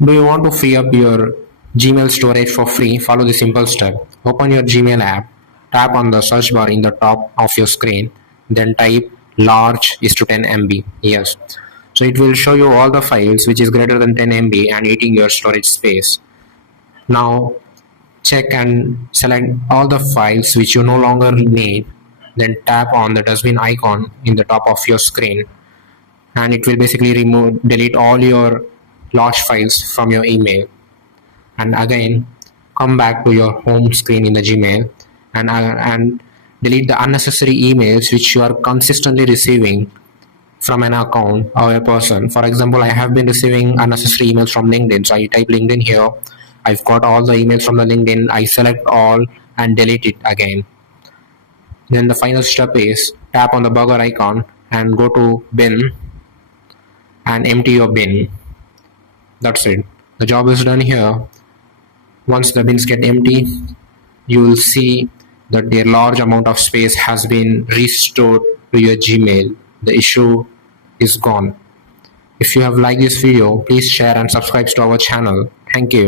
Do you want to free up your Gmail storage for free? Follow the simple step. Open your Gmail app, tap on the search bar in the top of your screen, then type large is to 10 MB. Yes. So it will show you all the files which is greater than 10 MB and eating your storage space. Now check and select all the files which you no longer need. Then tap on the dustbin icon in the top of your screen, and it will basically delete all your large files from your email. And again, come back to your home screen in the Gmail, and delete the unnecessary emails which you are consistently receiving from an account or a person. For example, I have been receiving unnecessary emails from LinkedIn, so I type LinkedIn here. I've got all the emails from the LinkedIn. I select all and delete it again. Then the final step is tap on the burger icon and go to bin and empty your bin. That's it. The job is done here. Once the bins get empty, you will see that a large amount of space has been restored to your Gmail. The issue is gone. If you have liked this video, please share and subscribe to our channel. Thank you.